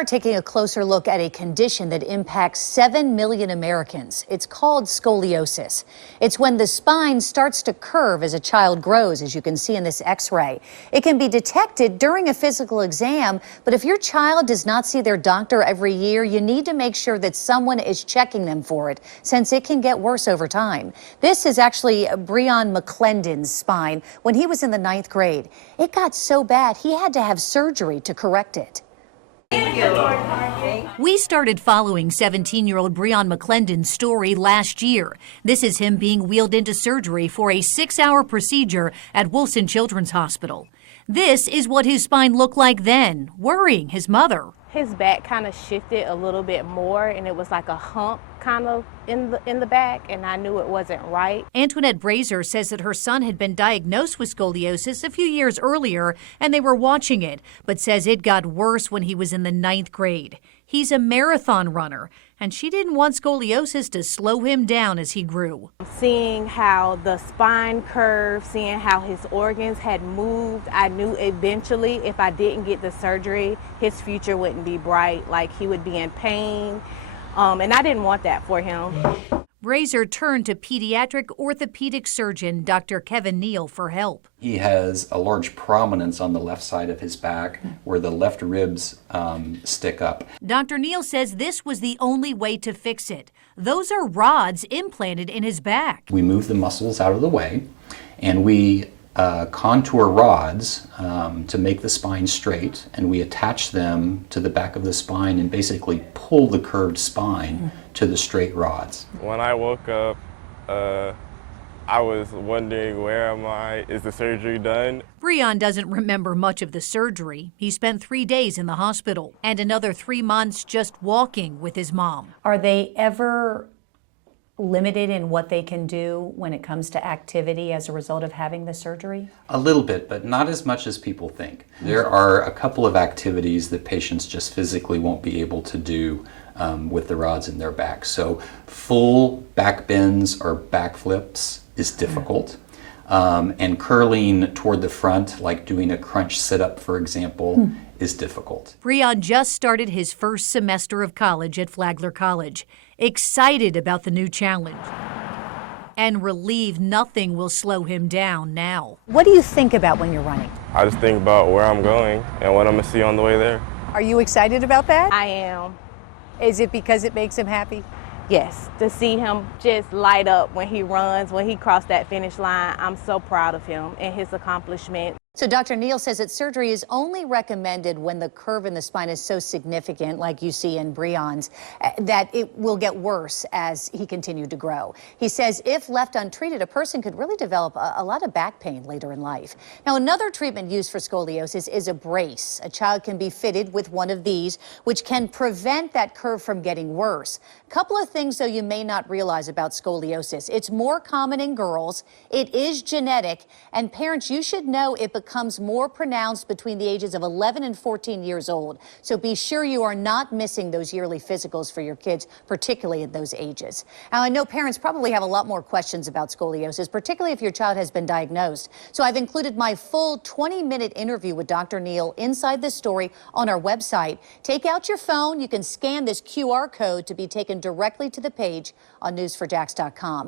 are taking a closer look at a condition that impacts 7 million Americans. It's called scoliosis. It's when the spine starts to curve as a child grows, as you can see in this x-ray. It can be detected during a physical exam, but if your child does not see their doctor every year, you need to make sure that someone is checking them for it, since it can get worse over time. This is actually Breon McClendon's spine when he was in the 9th grade. It got so bad he had to have surgery to correct it. We started following 17-year-old Breon McClendon's story last year. This is him being wheeled into surgery for a 6-hour procedure at Wolfson Children's Hospital. This is what his spine looked like then, worrying his mother. His back kind of shifted a little bit more, and it was like a hump kind of in the back, and I knew it wasn't right. Antoinette Brazier says that her son had been diagnosed with scoliosis a few years earlier, and they were watching it, but says it got worse when he was in the 9th grade. He's a marathon runner, and she didn't want scoliosis to slow him down as he grew. Seeing how the spine curved, seeing how his organs had moved, I knew eventually if I didn't get the surgery, his future wouldn't be bright, like he would be in pain, and I didn't want that for him. Brazier turned to pediatric orthopedic surgeon Dr. Kevin Neal for help. He has a large prominence on the left side of his back where the left ribs stick up. Dr. Neal says this was the only way to fix it. Those are rods implanted in his back. We move the muscles out of the way, and we contour rods to make the spine straight, and we attach them to the back of the spine and basically pull the curved spine to the straight rods. When I woke up, I was wondering, where am I? Is the surgery done? Breon doesn't remember much of the surgery. He spent 3 days in the hospital and another 3 months just walking with his mom. Are they ever limited in what they can do when it comes to activity as a result of having the surgery? A little bit, but not as much as people think. There are a couple of activities that patients just physically won't be able to do with the rods in their back. So full back bends or back flips is difficult. And curling toward the front, like doing a crunch sit-up, for example, is difficult. Breon just started his first semester of college at Flagler College, excited about the new challenge and relieved nothing will slow him down now. What do you think about when you're running? I just think about where I'm going and what I'm gonna see on the way there. Are you excited about that? I am. Is it because it makes him happy? Yes, to see him just light up when he runs, when he crossed that finish line, I'm so proud of him and his accomplishment. So Dr. Neal says that surgery is only recommended when the curve in the spine is so significant, like you see in Breon's, that it will get worse as he continued to grow. He says if left untreated, a person could really develop a lot of back pain later in life. Now, another treatment used for scoliosis is a brace. A child can be fitted with one of these, which can prevent that curve from getting worse. A couple of things, though, you may not realize about scoliosis. It's more common in girls. It is genetic, and parents, you should know it becomes more pronounced between the ages of 11 and 14 years old. So be sure you are not missing those yearly physicals for your kids, particularly at those ages. Now, I know parents probably have a lot more questions about scoliosis, particularly if your child has been diagnosed. So I've included my full 20-minute interview with Dr. Neal inside this story on our website. Take out your phone. You can scan this QR code to be taken directly to the page on news4jax.com.